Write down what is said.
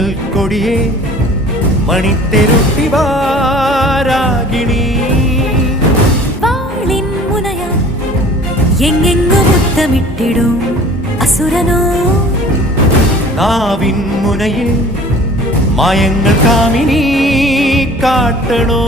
മിന്നൽ കൊടിയേ മണിത്തെരുട്ടി വാരാഗിണി വാളിൻ മുനയാ എങ്ങെങ്ങു മുത്തമിട്ടിടും അസുരനോ നാവിൻ മുനയിൽ മായങ്ങൾ കാമിനി കാട്ടണോ